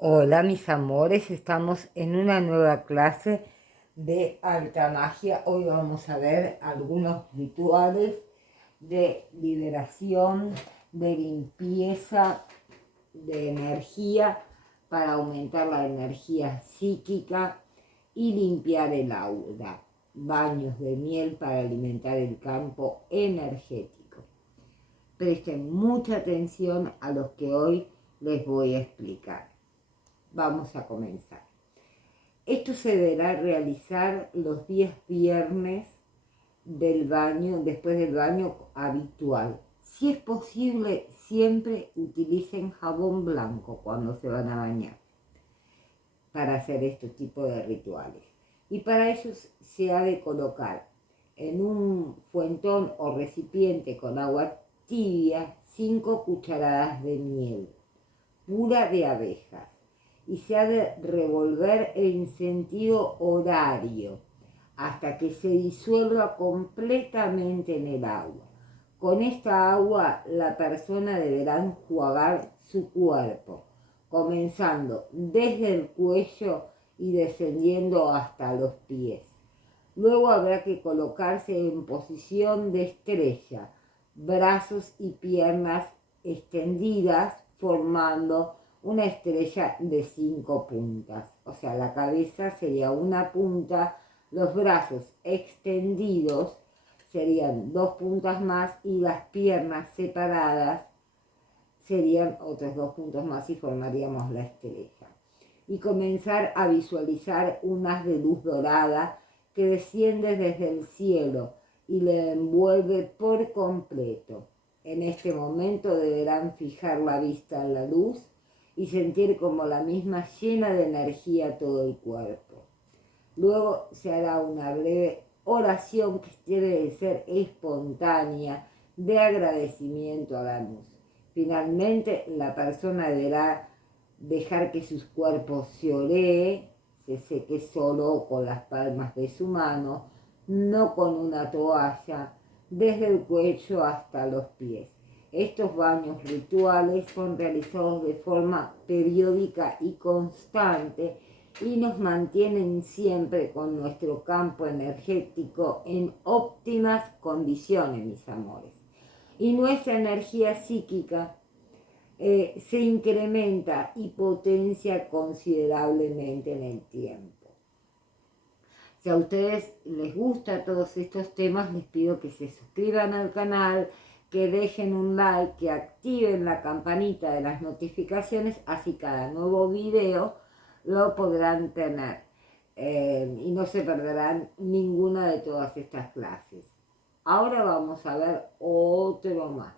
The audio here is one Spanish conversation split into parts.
Hola mis amores, estamos en una nueva clase de alta magia. Hoy vamos a ver algunos rituales de liberación, de limpieza, de energía para aumentar la energía psíquica y limpiar el aura. Baños de miel para alimentar el campo energético. Presten mucha atención a los que hoy les voy a explicar. Vamos a comenzar. Esto se deberá realizar los días viernes después del baño habitual. Si es posible, siempre utilicen jabón blanco cuando se van a bañar para hacer este tipo de rituales. Y para ello se ha de colocar en un fuentón o recipiente con agua tibia 5 cucharadas de miel pura de abejas y se ha de revolver en sentido horario hasta que se disuelva completamente en el agua. Con esta agua la persona deberá enjuagar su cuerpo, comenzando desde el cuello y descendiendo hasta los pies. Luego habrá que colocarse en posición de estrella, brazos y piernas extendidas formando una estrella de 5 puntas. O sea, la cabeza sería una punta, los brazos extendidos serían 2 puntas más y las piernas separadas serían otros 2 puntos más y formaríamos la estrella. Y comenzar a visualizar un haz de luz dorada que desciende desde el cielo y le envuelve por completo. En este momento deberán fijar la vista en la luz y sentir como la misma llena de energía todo el cuerpo. Luego se hará una breve oración que debe de ser espontánea de agradecimiento a la luz. Finalmente, la persona deberá dejar que sus cuerpos se oree, se seque solo con las palmas de su mano, no con una toalla, desde el cuello hasta los pies. Estos baños rituales son realizados de forma periódica y constante y nos mantienen siempre con nuestro campo energético en óptimas condiciones, mis amores. Y nuestra energía psíquica se incrementa y potencia considerablemente en el tiempo. Si a ustedes les gustan todos estos temas, les pido que se suscriban al canal, que dejen un like, que activen la campanita de las notificaciones, así cada nuevo video lo podrán tener y no se perderán ninguna de todas estas clases. Ahora vamos a ver otro más.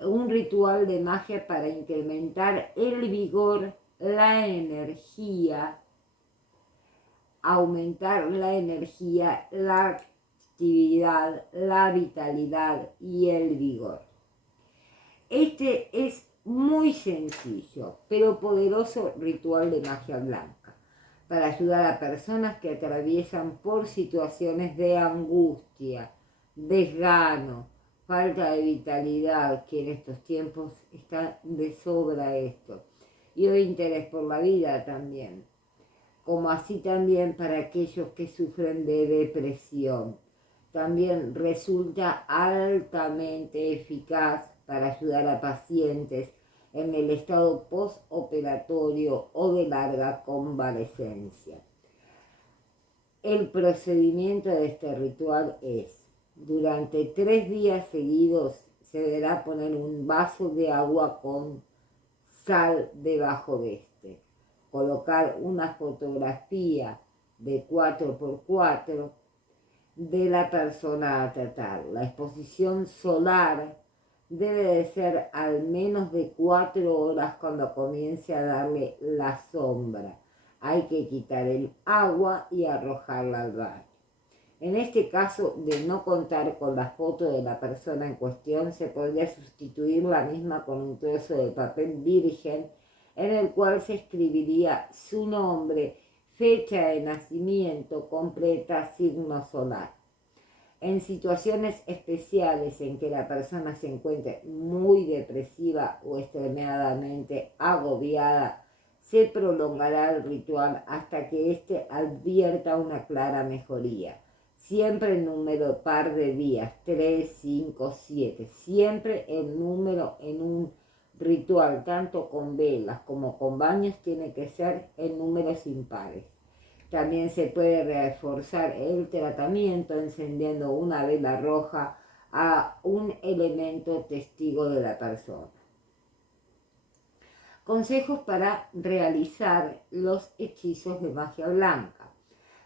Un ritual de magia para incrementar el vigor, la energía, aumentar la energía, la actividad, la vitalidad y el vigor. Este es muy sencillo, pero poderoso ritual de magia blanca para ayudar a personas que atraviesan por situaciones de angustia, desgano, falta de vitalidad, que en estos tiempos está de sobra esto, y de interés por la vida también, como así también para aquellos que sufren de depresión. También resulta altamente eficaz para ayudar a pacientes en el estado postoperatorio o de larga convalecencia. El procedimiento de este ritual es: durante 3 días seguidos se deberá poner un vaso de agua con sal debajo de este, colocar una fotografía de 4x4 de la persona a tratar. La exposición solar debe de ser al menos de 4 horas cuando comience a darle la sombra. Hay que quitar el agua y arrojarla al baño. En este caso, de no contar con la foto de la persona en cuestión, se podría sustituir la misma con un trozo de papel virgen en el cual se escribiría su nombre, fecha de nacimiento completa, signo solar. En situaciones especiales en que la persona se encuentre muy depresiva o extremadamente agobiada, se prolongará el ritual hasta que éste advierta una clara mejoría. Siempre el número par de días, 3, 5, 7. Siempre el número en un ritual, tanto con velas como con baños, tiene que ser en números impares. También se puede reforzar el tratamiento encendiendo una vela roja a un elemento testigo de la persona. Consejos para realizar los hechizos de magia blanca.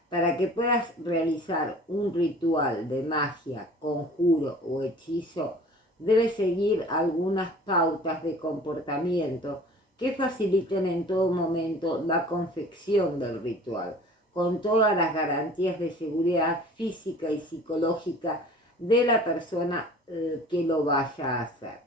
Para que puedas realizar un ritual de magia, conjuro o hechizo, debes seguir algunas pautas de comportamiento que faciliten en todo momento la confección del ritual, con todas las garantías de seguridad física y psicológica de la persona que lo vaya a hacer.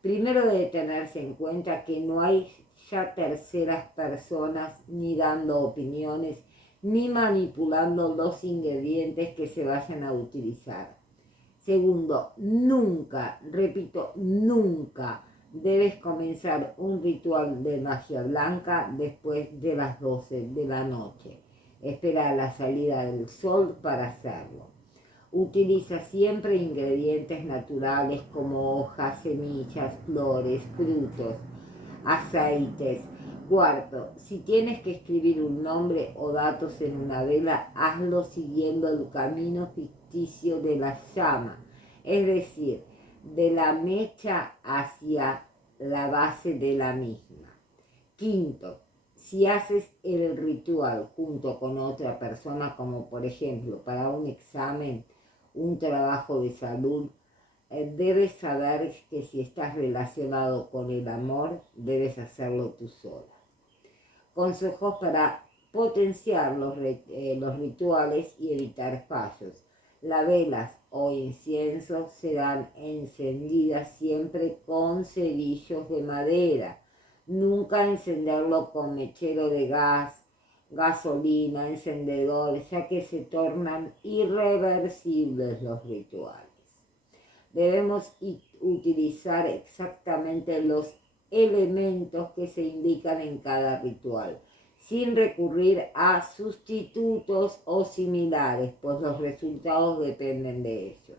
Primero debe tenerse en cuenta que no hay ya terceras personas ni dando opiniones ni manipulando los ingredientes que se vayan a utilizar. Segundo, nunca, repito, nunca debes comenzar un ritual de magia blanca después de las 12 de la noche. Espera la salida del sol para hacerlo. Utiliza siempre ingredientes naturales como hojas, semillas, flores, frutos, aceites. Cuarto, si tienes que escribir un nombre o datos en una vela, hazlo siguiendo el camino ficticio de la llama, es decir, de la mecha hacia la base de la misma. Quinto, si haces el ritual junto con otra persona, como por ejemplo para un examen, un trabajo de salud, debes saber que si estás relacionado con el amor, debes hacerlo tú sola. Consejos para potenciar los rituales y evitar fallos. Las velas o inciensos serán encendidas siempre con cerillos de madera. Nunca encenderlo con mechero de gas, gasolina, encendedores, ya que se tornan irreversibles los rituales. Debemos utilizar exactamente los elementos que se indican en cada ritual, sin recurrir a sustitutos o similares, pues los resultados dependen de ellos.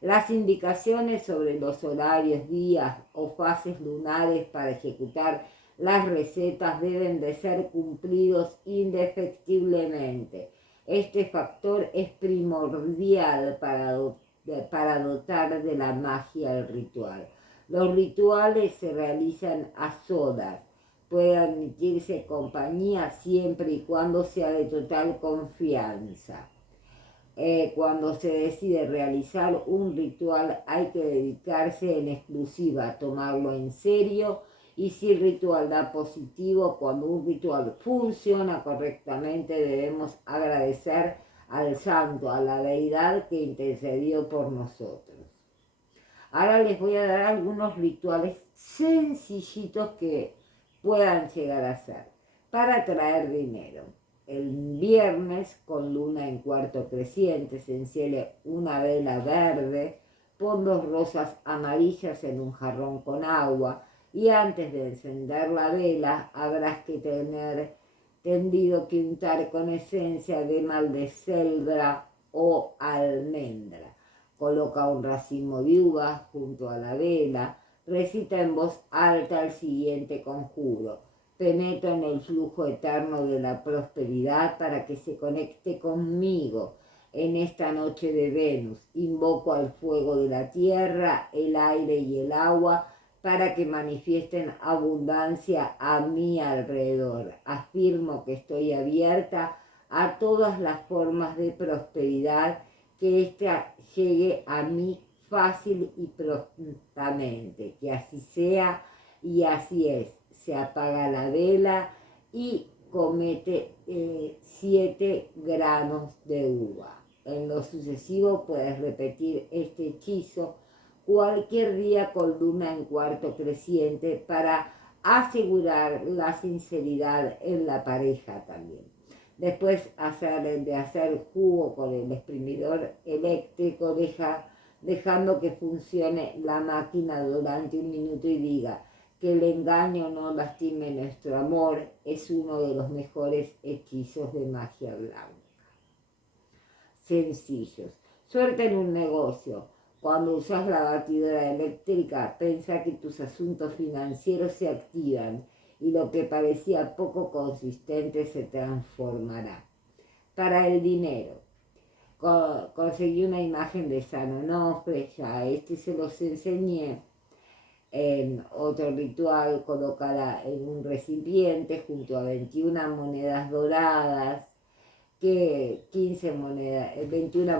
Las indicaciones sobre los horarios, días o fases lunares para ejecutar las recetas deben de ser cumplidos indefectiblemente. Este factor es primordial para dotar de la magia el ritual. Los rituales se realizan a solas. Puede admitirse compañía siempre y cuando sea de total confianza. Cuando se decide realizar un ritual hay que dedicarse en exclusiva a tomarlo en serio, y si el ritual da positivo, cuando un ritual funciona correctamente, debemos agradecer al santo, a la deidad que intercedió por nosotros. Ahora les voy a dar algunos rituales sencillitos que puedan llegar a hacer para traer dinero. El viernes, con luna en cuarto creciente, se enciende una vela verde, pon 2 rosas amarillas en un jarrón con agua, y antes de encender la vela habrás que tener tendido que untar con esencia de maldeselva o almendra. Coloca un racimo de uvas junto a la vela, recita en voz alta el siguiente conjuro. Penetro en el flujo eterno de la prosperidad para que se conecte conmigo en esta noche de Venus. Invoco al fuego de la tierra, el aire y el agua para que manifiesten abundancia a mi alrededor. Afirmo que estoy abierta a todas las formas de prosperidad, que ésta llegue a mí fácil y prontamente. Que así sea y así es. Se apaga la vela y comete 7 granos de uva. En lo sucesivo puedes repetir este hechizo cualquier día con luna en cuarto creciente para asegurar la sinceridad en la pareja también. Después de hacer jugo con el exprimidor eléctrico, dejando que funcione la máquina durante 1 minuto y diga: que el engaño no lastime nuestro amor, es uno de los mejores hechizos de magia blanca. Sencillos. Suerte en un negocio. Cuando usas la batidora eléctrica, piensa que tus asuntos financieros se activan y lo que parecía poco consistente se transformará. Para el dinero, conseguí una imagen de San Onofre, ya se los enseñé. En otro ritual, colócala en un recipiente junto a 21 monedas doradas, 21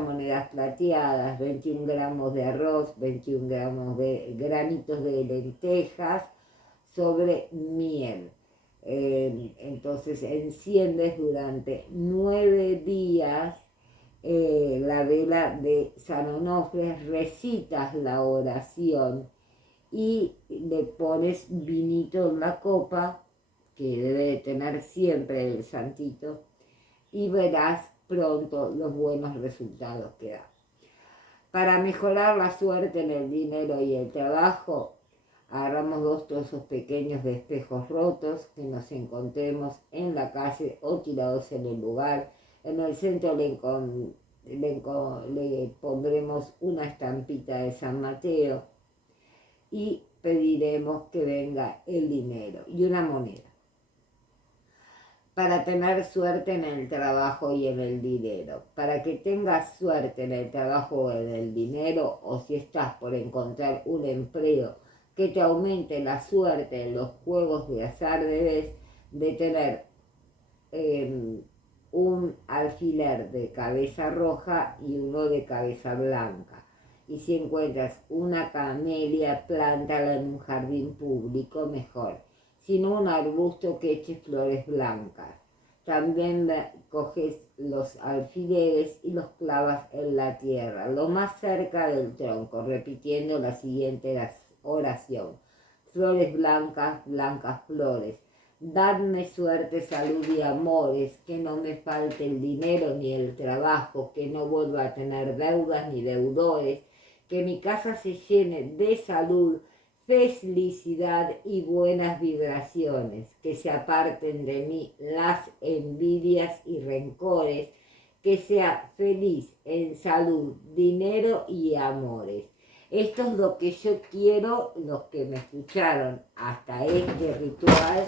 monedas plateadas, 21 gramos de arroz, 21 gramos de granitos de lentejas sobre miel. Entonces enciendes durante 9 días la vela de San Onofre, recitas la oración y le pones vinito en la copa, que debe de tener siempre el santito, y verás pronto los buenos resultados que da. Para mejorar la suerte en el dinero y el trabajo, agarramos 2 trozos pequeños de espejos rotos que nos encontremos en la calle o tirados en el lugar. En el centro le pondremos una estampita de San Mateo y pediremos que venga el dinero y una moneda. Para tener suerte en el trabajo y en el dinero. Para que tengas suerte en el trabajo o en el dinero, o si estás por encontrar un empleo que te aumente la suerte en los juegos de azar, debes de tener un alfiler de cabeza roja y uno de cabeza blanca. Y si encuentras una camelia, plántala en un jardín público mejor, sino un arbusto que eche flores blancas. También coges los alfileres y los clavas en la tierra, lo más cerca del tronco, repitiendo la siguiente oración. Flores blancas, blancas flores. Dadme suerte, salud y amores, que no me falte el dinero ni el trabajo, que no vuelva a tener deudas ni deudores, que mi casa se llene de salud, felicidad y buenas vibraciones, que se aparten de mí las envidias y rencores, que sea feliz en salud, dinero y amores. Esto es lo que yo quiero, los que me escucharon hasta este ritual,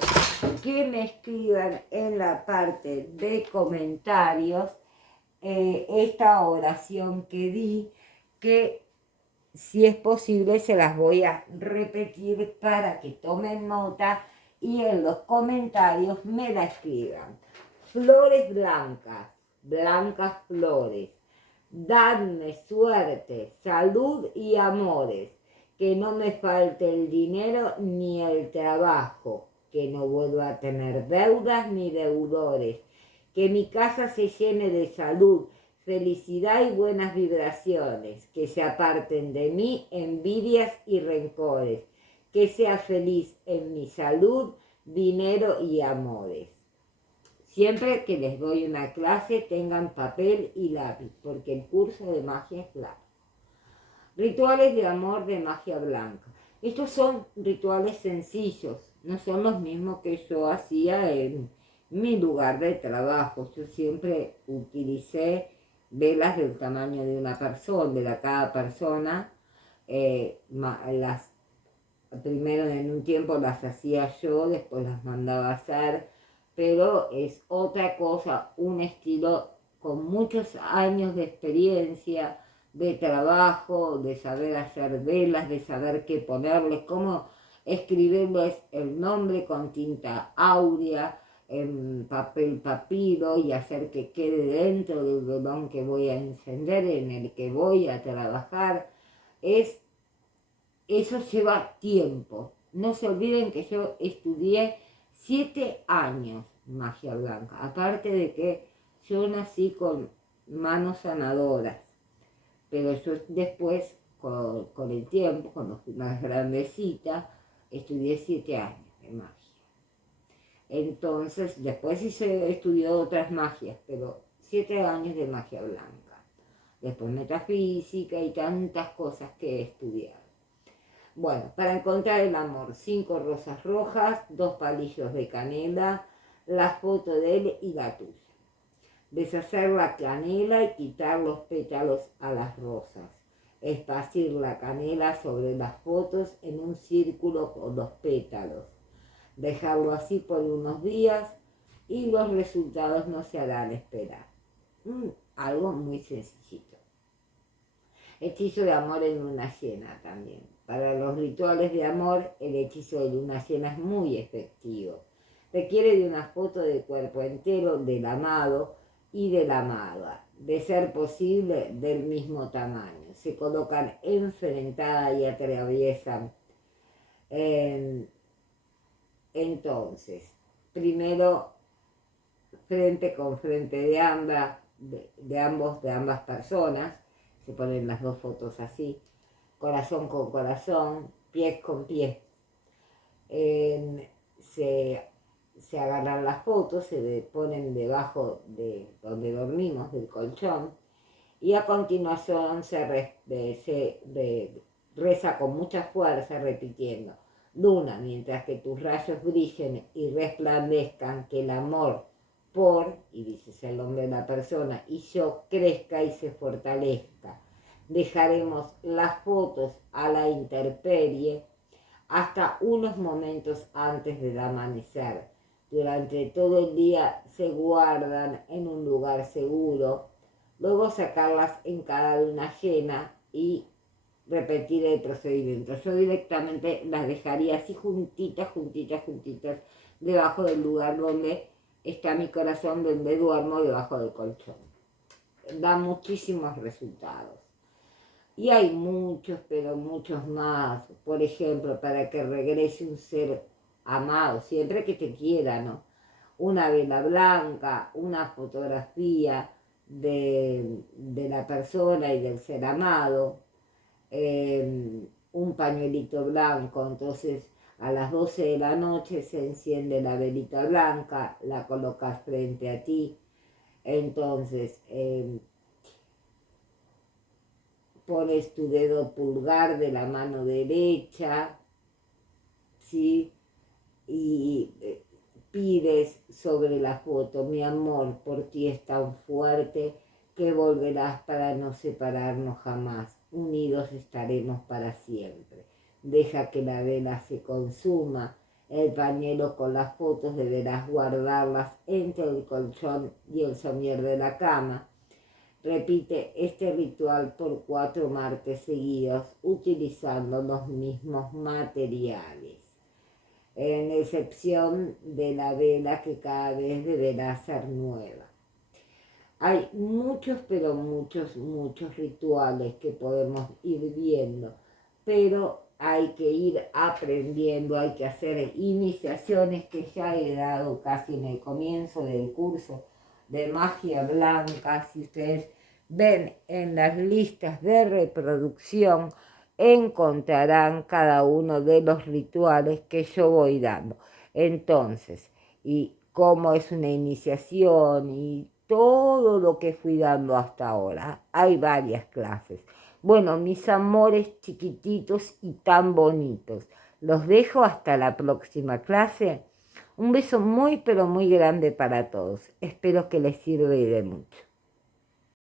que me escriban en la parte de comentarios esta oración que di, que si es posible se las voy a repetir para que tomen nota y en los comentarios me la escriban. Flores blancas, blancas flores. Dadme suerte, salud y amores, que no me falte el dinero ni el trabajo, que no vuelva a tener deudas ni deudores, que mi casa se llene de salud, felicidad y buenas vibraciones, que se aparten de mí envidias y rencores, que sea feliz en mi salud, dinero y amores. Siempre que les doy una clase tengan papel y lápiz, porque el curso de magia es largo. Rituales de amor de magia blanca. Estos son rituales sencillos, no son los mismos que yo hacía en mi lugar de trabajo. Yo siempre utilicé velas del tamaño de una persona, de cada persona. Primero en un tiempo las hacía yo, después las mandaba a hacer, pero es otra cosa, un estilo con muchos años de experiencia, de trabajo, de saber hacer velas, de saber qué ponerles, cómo escribirles el nombre con tinta áurea, en papel papiro y hacer que quede dentro del velón que voy a encender, en el que voy a trabajar. Eso lleva tiempo. No se olviden que yo estudié 7 años magia blanca, aparte de que yo nací con manos sanadoras, pero yo después, con el tiempo, cuando fui más grandecita, estudié 7 años de magia. Entonces, después hice, estudié otras magias, pero 7 años de magia blanca. Después metafísica y tantas cosas que he estudiado. Bueno, para encontrar el amor, 5 rosas rojas, 2 palillos de canela, la foto de él y la tuya. Deshacer la canela y quitar los pétalos a las rosas. Esparcir la canela sobre las fotos en un círculo con los pétalos. Dejarlo así por unos días y los resultados no se harán esperar. Algo muy sencillito. Hechizo de amor en luna llena también. Para los rituales de amor, el hechizo de luna llena es muy efectivo. Requiere de una foto de cuerpo entero del amado y de la amada, de ser posible del mismo tamaño. Se colocan enfrentadas y atraviesan. Entonces, primero frente con frente de ambas personas, se ponen las dos fotos así, corazón con corazón, pies con pies. Se agarran las fotos, se ponen debajo de donde dormimos, del colchón, y a continuación se reza con mucha fuerza repitiendo: Luna, mientras que tus rayos brillen y resplandezcan, que el amor por, y dices el nombre de la persona, y yo crezca y se fortalezca. Dejaremos las fotos a la intemperie hasta unos momentos antes del amanecer. Durante todo el día se guardan en un lugar seguro, luego sacarlas en cada luna llena y repetir el procedimiento. Yo directamente las dejaría así juntitas, debajo del lugar donde está mi corazón, donde duermo, debajo del colchón. Da muchísimos resultados. Y hay muchos, pero muchos más. Por ejemplo, para que regrese un ser amado, siempre que te quiera, ¿no? Una vela blanca, una fotografía de la persona y del ser amado, un pañuelito blanco. Entonces a las 12 de la noche se enciende la velita blanca, la colocas frente a ti. Entonces pones tu dedo pulgar de la mano derecha, ¿sí? Y pides sobre la foto: mi amor por ti es tan fuerte que volverás para no separarnos jamás. Unidos estaremos para siempre. Deja que la vela se consuma. El pañuelo con las fotos deberás guardarlas entre el colchón y el somier de la cama. Repite este ritual por 4 martes seguidos utilizando los mismos materiales, en excepción de la vela, que cada vez deberá ser nueva. Hay muchos, pero muchos rituales que podemos ir viendo, pero hay que ir aprendiendo, hay que hacer iniciaciones que ya he dado casi en el comienzo del curso de magia blanca. Si ustedes ven en las listas de reproducción, encontrarán cada uno de los rituales que yo voy dando. Entonces, y cómo es una iniciación y todo lo que fui dando hasta ahora. Hay varias clases. Bueno, mis amores chiquititos y tan bonitos, los dejo hasta la próxima clase. Un beso muy, pero muy grande para todos. Espero que les sirva y de mucho.